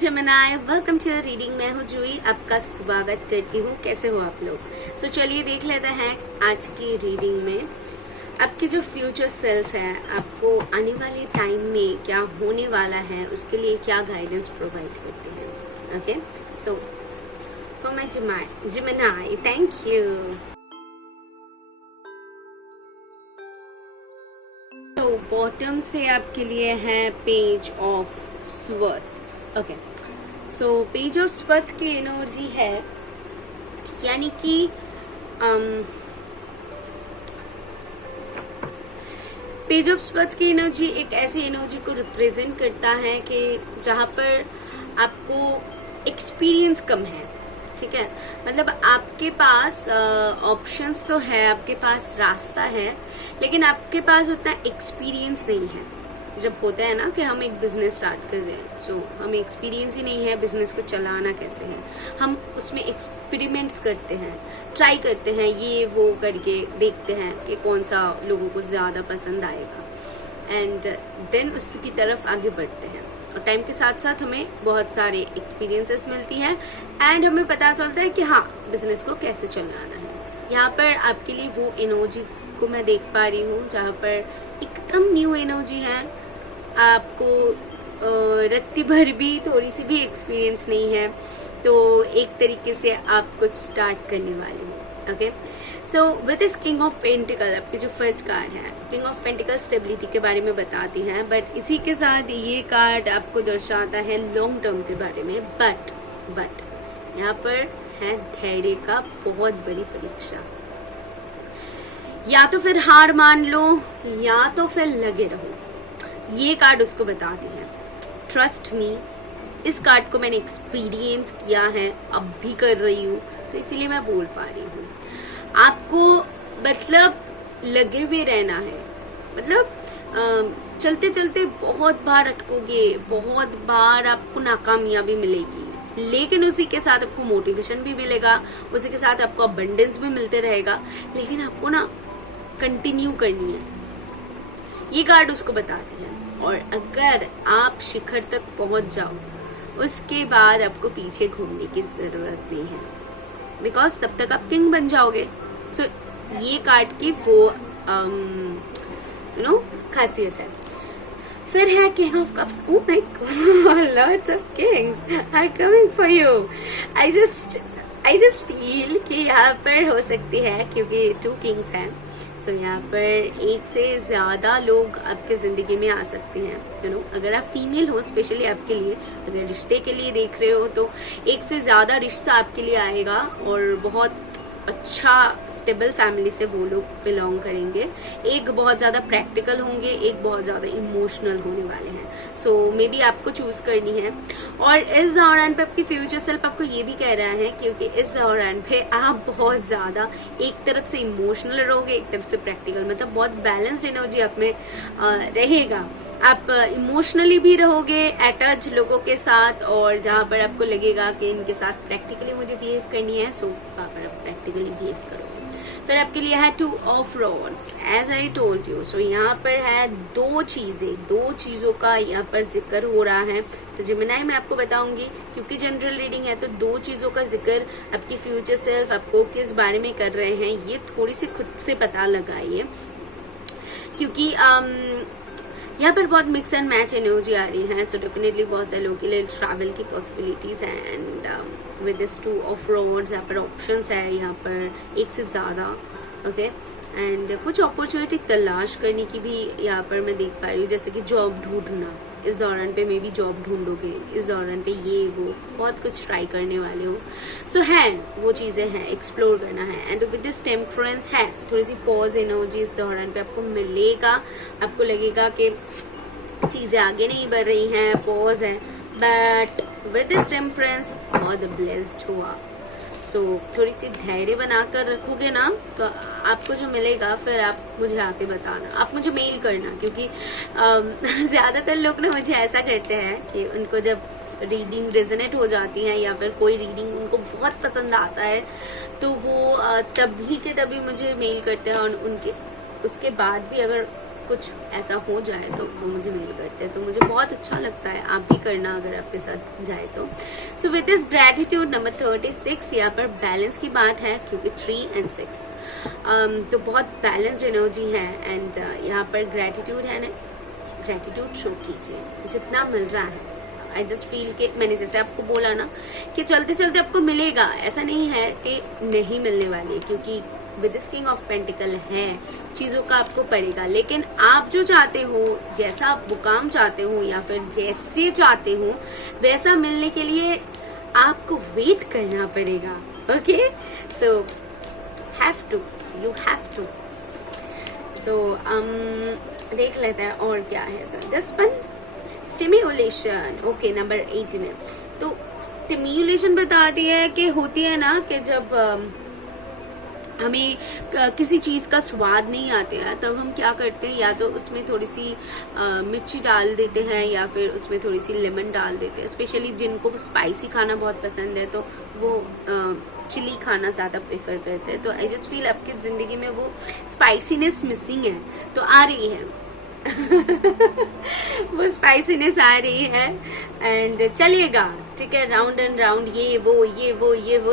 Gemini, welcome to reading. मैं हूँ जूही, आपका स्वागत करती हूँ। कैसे हो आप लोग? सो चलिए देख लेते हैं आज की रीडिंग में आपकी जो फ्यूचर सेल्फ है, आपको आने वाले टाइम में क्या होने वाला है, उसके लिए क्या गाइडेंस प्रोवाइड करते हैं। Okay, so for my Gemini, thank you. तो बॉटम से आपके लिए है page of swords. Okay, so page of swords की एनर्जी है, यानी कि पेज ऑफ स्वर्ड्स की एनर्जी एक ऐसी एनर्जी को रिप्रेजेंट करता है कि जहाँ पर आपको एक्सपीरियंस कम है। ठीक है, मतलब आपके पास ऑप्शंस तो है, आपके पास रास्ता है, लेकिन आपके पास उतना एक्सपीरियंस नहीं है। जब होता है ना कि हम एक बिजनेस स्टार्ट कर रहे हैं, सो हमें एक्सपीरियंस ही नहीं है बिजनेस को चलाना कैसे है। हम उसमें एक्सपेरिमेंट्स करते हैं, ट्राई करते हैं, ये वो करके देखते हैं कि कौन सा लोगों को ज़्यादा पसंद आएगा, एंड देन उसकी तरफ आगे बढ़ते हैं। और टाइम के साथ साथ हमें बहुत सारे एक्सपीरियंसेस मिलती हैं एंड हमें पता चलता है कि हाँ, बिजनेस को कैसे चलाना है। यहाँ पर आपके लिए वो एनर्जी को मैं देख पा रही हूँ जहाँ पर एकदम न्यू एनर्जी है। आपको रत्ती भर भी, थोड़ी सी भी एक्सपीरियंस नहीं है, तो एक तरीके से आप कुछ स्टार्ट करने वाले हो। Okay, so with this king of pentacle, आपके जो फर्स्ट कार्ड है, किंग ऑफ पेंटिकल स्टेबिलिटी के बारे में बताती हैं, बट इसी के साथ ये कार्ड आपको दर्शाता है लॉन्ग टर्म के बारे में। बट यहाँ पर है धैर्य का बहुत बड़ी परीक्षा। या तो फिर हार मान लो या तो फिर लगे रहो, ये कार्ड उसको बताती है। ट्रस्ट मी, इस कार्ड को मैंने एक्सपीरियंस किया है, अब भी कर रही हूँ, तो इसीलिए मैं बोल पा रही हूँ। आपको मतलब लगे हुए रहना है, मतलब चलते चलते बहुत बार अटकोगे, बहुत बार आपको नाकामयाबी मिलेगी, लेकिन उसी के साथ आपको मोटिवेशन भी मिलेगा, उसी के साथ आपको अबंडेंस भी मिलते रहेगा, लेकिन आपको ना कंटिन्यू करनी है। ये कार्ड उसको बताती है। और अगर आप शिखर तक पहुंच जाओ, उसके बाद आपको पीछे घूमने की जरूरत नहीं है, बिकॉज तब तक आप किंग बन जाओगे। सो ये कार्ड की वो खासियत है। फिर है king of cups. Oh my god, lords of kings are coming for you. I just feel कि यहाँ पर हो सकती है, क्योंकि 2 किंग्स हैं, सो यहाँ पर एक से ज़्यादा लोग आपके ज़िंदगी में आ सकते हैं। अगर आप फीमेल हो, स्पेशली आपके लिए, अगर रिश्ते के लिए देख रहे हो, तो एक से ज़्यादा रिश्ता आपके लिए आएगा और बहुत अच्छा स्टेबल फैमिली से वो लोग बिलोंग करेंगे। एक बहुत ज़्यादा प्रैक्टिकल होंगे, एक बहुत ज़्यादा इमोशनल होने वाले हैं। सो मे बी आपको चूज़ करनी है। और इस दौरान पे आपकी फ्यूचर सेल्फ आपको ये भी कह रहा है, क्योंकि इस दौरान पे आप बहुत ज़्यादा एक तरफ से इमोशनल रहोगे, एक तरफ से प्रैक्टिकल, मतलब बहुत बैलेंस्ड एनर्जी आप में रहेगा। आप इमोशनली भी रहोगे, अटैच लोगों के साथ, और जहाँ पर आपको लगेगा कि इनके साथ प्रैक्टिकली मुझे बिहेव करनी है, सो वहाँ पर आप प्रैक्टिकली बिहेव करोगे। फिर आपके लिए है 2 of roads, as I told you. So यहाँ पर है 2 चीज़ों का यहाँ पर जिक्र हो रहा है। तो जेमिनी मैं आपको बताऊंगी, क्योंकि जनरल रीडिंग है, तो 2 चीज़ों का जिक्र आपकी फ्यूचर सेल्फ आपको किस बारे में कर रहे हैं, ये थोड़ी सी खुद से पता लगाइए, क्योंकि यहाँ पर बहुत मिक्स एंड मैच एनर्जी आ रही है। सो डेफिनेटली बहुत सारे लोगों के लिए ट्रैवल की पॉसिबिलिटीज़ हैं, and with this 2 of roads यहाँ पर ऑप्शंस है, यहाँ पर एक से ज़्यादा। ओके, एंड कुछ अपॉर्चुनिटी तलाश करने की भी यहाँ पर मैं देख पा रही हूँ, जैसे कि जॉब ढूंढना। इस दौरान पे मे बी जॉब ढूंढोगे, इस दौरान पे ये वो बहुत कुछ ट्राई करने वाले हो। सो है वो चीज़ें हैं, एक्सप्लोर करना है। एंड विद दिस टेम्परेंस है थोड़ी सी पॉज एनर्जी इस दौरान पे आपको मिलेगा। आपको लगेगा कि चीज़ें आगे नहीं बढ़ रही हैं, पॉज है, बट विद दिस टेम्परेंस बहुत ब्लेस्ड हो आप। सो थोड़ी सी धैर्य बनाकर रखोगे ना, तो आपको जो मिलेगा फिर आप मुझे आके बताना, आप मुझे मेल करना, क्योंकि ज़्यादातर लोग ना मुझे ऐसा करते हैं कि उनको जब रीडिंग रेजोनेट हो जाती है या फिर कोई रीडिंग उनको बहुत पसंद आता है, तो वो तभी के तभी मुझे मेल करते हैं, और उनके उसके बाद भी अगर कुछ ऐसा हो जाए तो वो मुझे मेल करते हैं, तो मुझे बहुत अच्छा लगता है। आप भी करना अगर आपके साथ जाए तो। So with this gratitude number 36, यहाँ पर बैलेंस की बात है क्योंकि 3 और 6 तो बहुत बैलेंस्ड एनर्जी है। एंड यहाँ पर ग्रैटिट्यूड है ना, ग्रैटिट्यूड शो कीजिए जितना मिल रहा है। आई जस्ट फील कि मैंने जैसे आपको बोला ना कि चलते चलते आपको मिलेगा, ऐसा नहीं है कि नहीं मिलने वाली, क्योंकि with this king of pentacle है, चीज़ों का आपको पड़ेगा। लेकिन आप जो चाहते हो, जैसा आप वो काम चाहते हो या फिर जैसे चाहते हो वैसा मिलने के लिए आपको वेट करना पड़ेगा। Okay, so have to, you have to. So देख लेते हैं और क्या है। So this one stimulation, okay, number 18 है। तो स्टिम्युलेशन बताती है कि होती है ना कि जब हमें किसी चीज़ का स्वाद नहीं आता है तब हम क्या करते हैं, या तो उसमें थोड़ी सी मिर्ची डाल देते हैं या फिर उसमें थोड़ी सी लेमन डाल देते हैं। स्पेशली जिनको स्पाइसी खाना बहुत पसंद है तो वो चिली खाना ज़्यादा प्रेफर करते हैं। तो आई जस्ट फील आपकी ज़िंदगी में वो स्पाइसीनेस मिसिंग है, तो आ रही है वो स्पाइसीनेस आ रही है। एंड चलिएगा, ठीक है, राउंड एंड राउंड, ये वो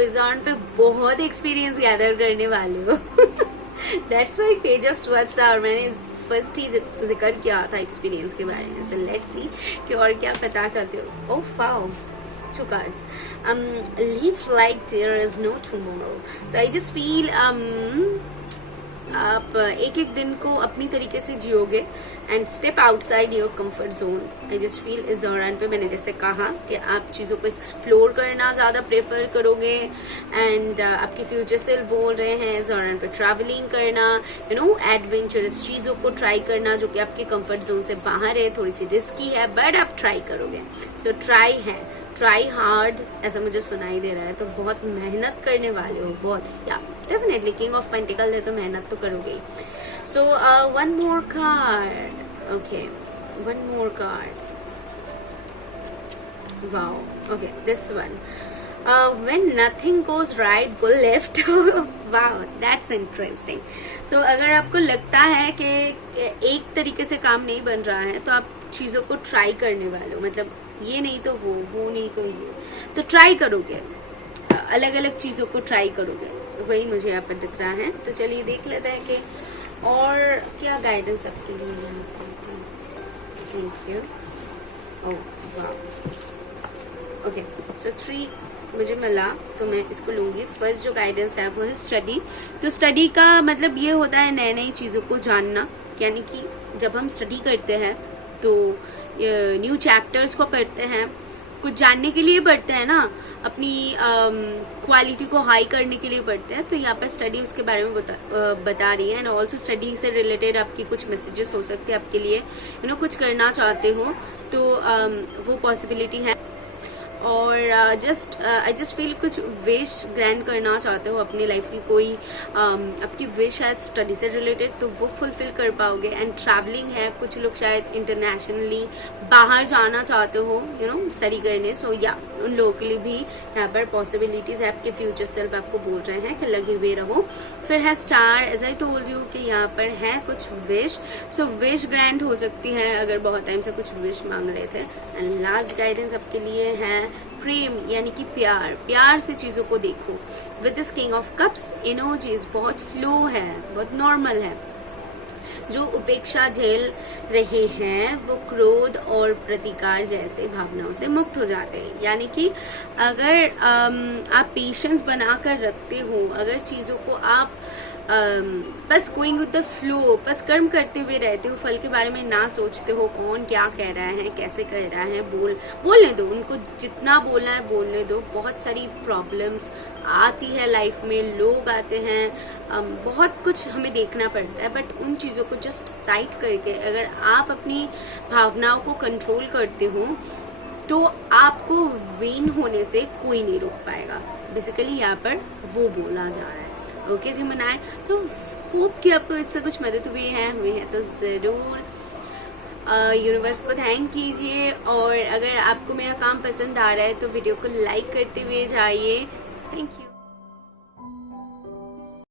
इस राउंड पे बहुत एक्सपीरियंस गैदर करने वाले हो। That's why page of swords था और मैंने फर्स्ट ही जिक्र किया था एक्सपीरियंस के बारे में। सो लेट्स सी कि और क्या पता चलते हो। Oh wow, 2 cards. Live like there is no tomorrow. So I just feel आप एक एक दिन को अपनी तरीके से जियोगे and step outside your comfort zone. I just feel इस दौरान पे मैंने जैसे कहा कि आप चीज़ों को एक्सप्लोर करना ज़्यादा प्रेफर करोगे। एंड आपके फ्यूचर सेल्फ बोल रहे हैं इस दौरान पे ट्रैवलिंग करना, यू नो, एडवेंचरस चीज़ों को ट्राई करना जो कि आपके कंफर्ट जोन से बाहर है, थोड़ी सी रिस्की है, बट आप ट्राई करोगे। सो ट्राई है, ट्राई हार्ड, ऐसा मुझे सुनाई दे रहा है। तो बहुत मेहनत करने वाले हो, बहुत, या डेफिनेटली किंग ऑफ पेंटिकल है तो मेहनत तो करोगे ही। So one more card, okay, one more card, wow, okay, this one, when nothing goes right go left. wow, that's interesting. So अगर आपको लगता है कि एक तरीके से काम नहीं बन रहा है तो आप चीज़ों को ट्राई करने वाले हो, मतलब ये नहीं तो वो नहीं तो ये, तो ट्राई करोगे, अलग अलग चीज़ों को ट्राई करोगे, वही मुझे यहाँ पर दिख रहा है। तो चलिए देख लेते हैं कि और क्या गाइडेंस आपके लिए यहाँ से होती है। Thank you. ओह वाह, ओके, सो 3 मुझे मिला तो मैं इसको लूँगी। फर्स्ट जो गाइडेंस है वो है स्टडी। तो स्टडी का मतलब ये होता है नई नई चीज़ों को जानना, यानी कि जब हम स्टडी करते हैं तो न्यू चैप्टर्स को पढ़ते हैं, कुछ जानने के लिए पढ़ते हैं ना, अपनी क्वालिटी को हाई करने के लिए पढ़ते हैं। तो यहाँ पर स्टडी उसके बारे में बता रही है। एंड ऑल्सो स्टडी से रिलेटेड आपकी कुछ मैसेजेस हो सकते हैं आपके लिए, यू नो, कुछ करना चाहते हो तो वो पॉसिबिलिटी है। और आई जस्ट फील कुछ विश ग्रैंड करना चाहते हो अपनी लाइफ की, कोई आपकी विश है स्टडी से रिलेटेड तो वो फुलफिल कर पाओगे। एंड ट्रैवलिंग है, कुछ लोग शायद इंटरनेशनली बाहर जाना चाहते हो, यू नो, स्टडी करने। सो या उन लोगों के लिए भी यहाँ पर पॉसिबिलिटीज़ है। आपके फ्यूचर सेल्फ आपको बोल रहे हैं कि लगे हुए रहो। फिर है star, as I told you कि यहाँ पर है कुछ विश, सो विश ग्रैंड हो सकती है अगर बहुत टाइम से कुछ विश मांग रहे थे। एंड लास्ट गाइडेंस आपके लिए है प्रेम, यानी कि प्यार, प्यार से चीज़ों को देखो। With this king of cups energies बहुत फ्लो है, बहुत नॉर्मल है। जो उपेक्षा झेल रहे हैं वो क्रोध और प्रतिकार जैसे भावनाओं से मुक्त हो जाते हैं। यानी कि अगर आप पेशेंस बनाकर रखते हो, अगर चीज़ों को आप बस गोइंग विद द फ्लो, बस कर्म करते हुए रहते हो, फल के बारे में ना सोचते हो कौन क्या कह रहा है, कैसे कह रहा है, बोलने दो उनको, जितना बोलना है बोलने दो। बहुत सारी प्रॉब्लम्स आती है लाइफ में, लोग आते हैं, बहुत कुछ हमें देखना पड़ता है, बट उन चीज़ों को जस्ट साइड करके अगर आप अपनी भावनाओं को कंट्रोल करते हो तो आपको विन होने से कोई नहीं रोक पाएगा। बेसिकली यहाँ पर वो बोला जा रहा है। ओके जी, मनाएं। सो होप कि आपको इससे कुछ मदद हुई है तो ज़रूर यूनिवर्स को थैंक कीजिए। और अगर आपको मेरा काम पसंद आ रहा है तो वीडियो को लाइक करते हुए जाइए। Thank you.